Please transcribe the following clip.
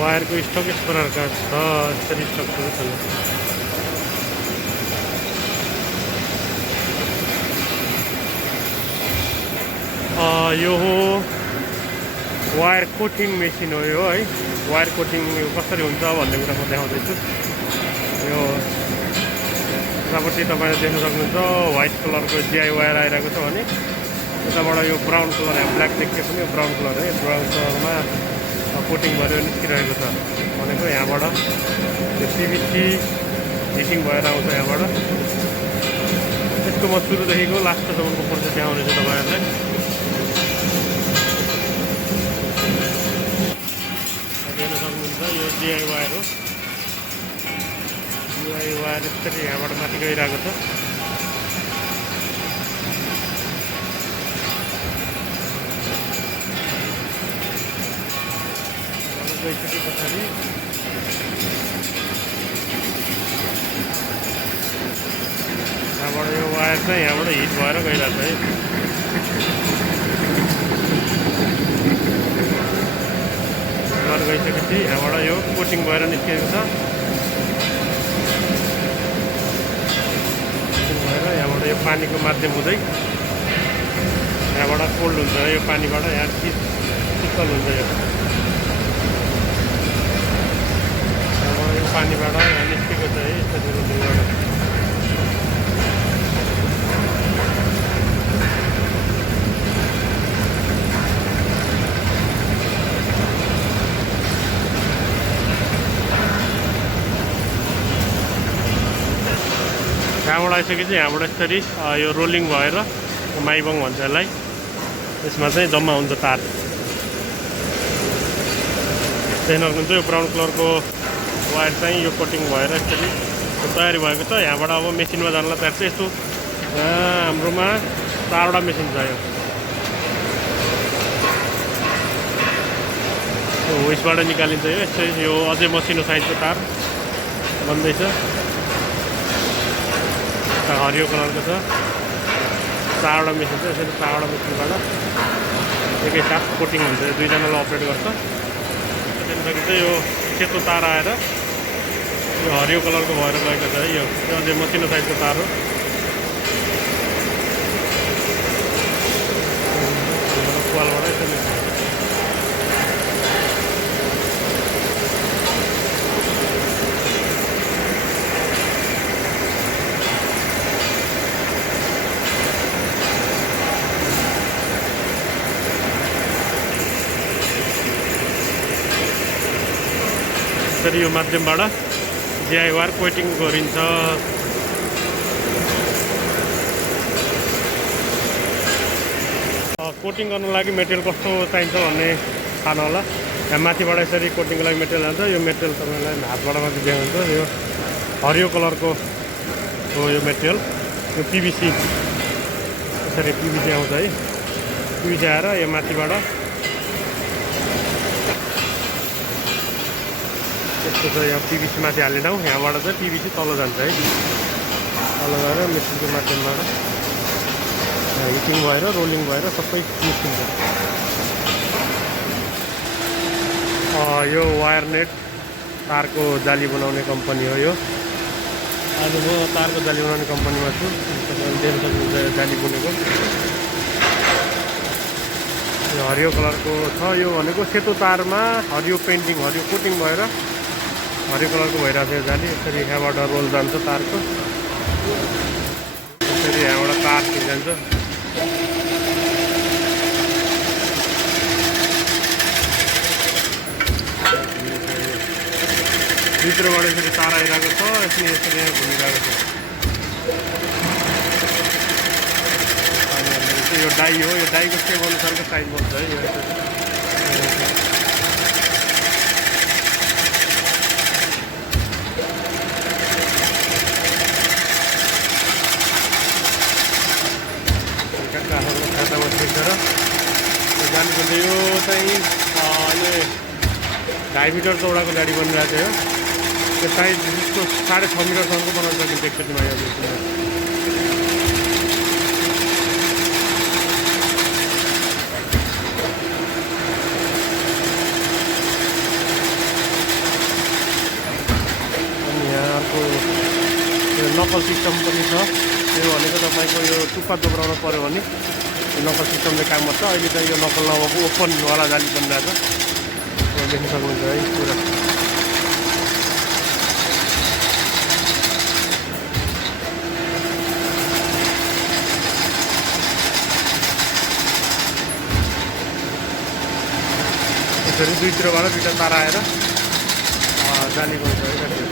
वायरको stock यस प्रकारका छ, यसरी स्टकहरू छन्। यो हो वायर कोटिङ मेसिन हो यो है। वायर कोटिङ कसरी हुन्छ भन्ने कुरा म देखाउँदैछु। यो यतापट्टि तपाईँले देख्न सक्नुहुन्छ व्हाइट कलरको जिआई वायर आइरहेको छ भने यताबाट यो ब्राउन कलर ब्ल्याक देखिए पनि यो ब्राउन कलर है। ब्राउन कलरमा कोटिङ भएर निस्किरहेको छ भनेको यहाँबाट यो पिभिसी हिटिङ भएर आउँछ यहाँबाट। यसको म सुरुदेखिको लास्टसम्मको प्रोसेस देखाउनेछु तपाईँहरूलाई। देख्न सक्नुहुन्छ यो जिआई वायर हो। जिआई वायर यसरी यहाँबाट माथि गइरहेको छ। गइसके पछाडि यहाँबाट यो वायर चाहिँ यहाँबाट हिट भएर गइरहेको छ है। गइसकेपछि यहाँबाट यो कोटिङ भएर निस्केको छ। कोटिङ भएर यहाँबाट यो पानीको माध्यम हुँदै यहाँबाट कोल्ड हुन्छ यो पानीबाट, यहाँ शीतल हुन्छ यो पानीबाट यहाँ निस्केको छ है। यसरी रोलिङ गरेर यहाँबाट आइसकेपछि यहाँबाट यसरी यो रोलिङ भएर माइबङ भन्छ यसलाई, यसमा चाहिँ जम्मा हुन्छ तार। देख्न सक्नुहुन्छ यो ब्राउन कलरको वायर चाहिँ यो कोटिङ भएर यसरी तयारी भएको छ। यहाँबाट अब मेसिनमा जानलाई तयार छ। यस्तो हाम्रोमा 4वटा मेसिन छ। यो होइसबाट निकालिन्छ यो यसरी। यो अझै मसिनो साइजको तार बन्दैछ। हरियो कलरको छ। 4वटा मेसिन छ। यसरी 4वटा मेसिनबाट एकैसाथ कोटिङ हुन्छ। दुईजनाले अपरेट गर्छ। त्यसपछि चाहिँ यो सेतो तार आएर यो हरियो कलरको भएर गएको छ है। यो अझै मसिनो साइजको तार हो। पालबाट यसरी यो माध्यमबाट जिआई वायर कोटिङ गरिन्छ। कोटिङ गर्नु लागि मेटेरियल कस्तो चाहिन्छ भन्ने थाहा नहोला। यहाँ माथिबाट यसरी कोटिङको लागि मेटेरियल जान्छ। यो मेटेरियल तपाईँलाई हातबाट माथि देखाउँछ। यो हरियो कलरको हो यो मेटेरियल। यो पिभिसी यसरी पिभिसी आउँछ है। पिभिसी आएर यो माथिबाट यस्तो छ। यहाँ पिभिसी माथि हाल्ने ठाउँ, यहाँबाट चाहिँ पिभिसी तल जान्छ है। तल गएर मेसिनको माध्यमबाट हिटिङ भएर रोलिङ भएर सबै निस्किन्छ। यो वायर नेट तारको जाली बनाउने कम्पनी हो यो। आज म तारको जाली बनाउने कम्पनीमा छु। तपाईँले देख्न सक्नुहुन्छ जाली बुनेको। यो हरियो कलरको छ। यो भनेको सेतो तारमा हरियो पेन्टिङ हरियो कोटिङ भएर हरियो कलरको भइरहेको छ जाली। यसरी यहाँबाट रोल जान्छ तारको। यसरी यहाँबाट तार जान्छ। भित्रबाट यसरी तार आइरहेको छ। यसरी यसरी यहाँ घुमिरहेको छ। यो डाई हो। यो डाईको सेप अनुसारको साइज बन्छ है। यो खातामा सेकेर जानुपर्छ। यो चाहिँ यो 2.5 मिटर चौडाको गाडी बनिरहेको थियो। त्यो साइज जस्तो 6.5 मिटरसम्मको बनाउन सकिन्छ एकचोटिमा यो मेसिनमा। नक्कल सिस्टम पनि छ। यो भनेको तपाईँको यो टुप्पा दोब्राउनु पऱ्यो भने यो नक्कल सिस्टमले काम गर्छ। अहिले त यो नक्कल नभएको ओपनवाला जाली बनिरहेको छ, देख्न सक्नुहुन्छ है पुरा। यसरी दुईतिरबाट दुईवटा तार आएर जाली बन्छ है।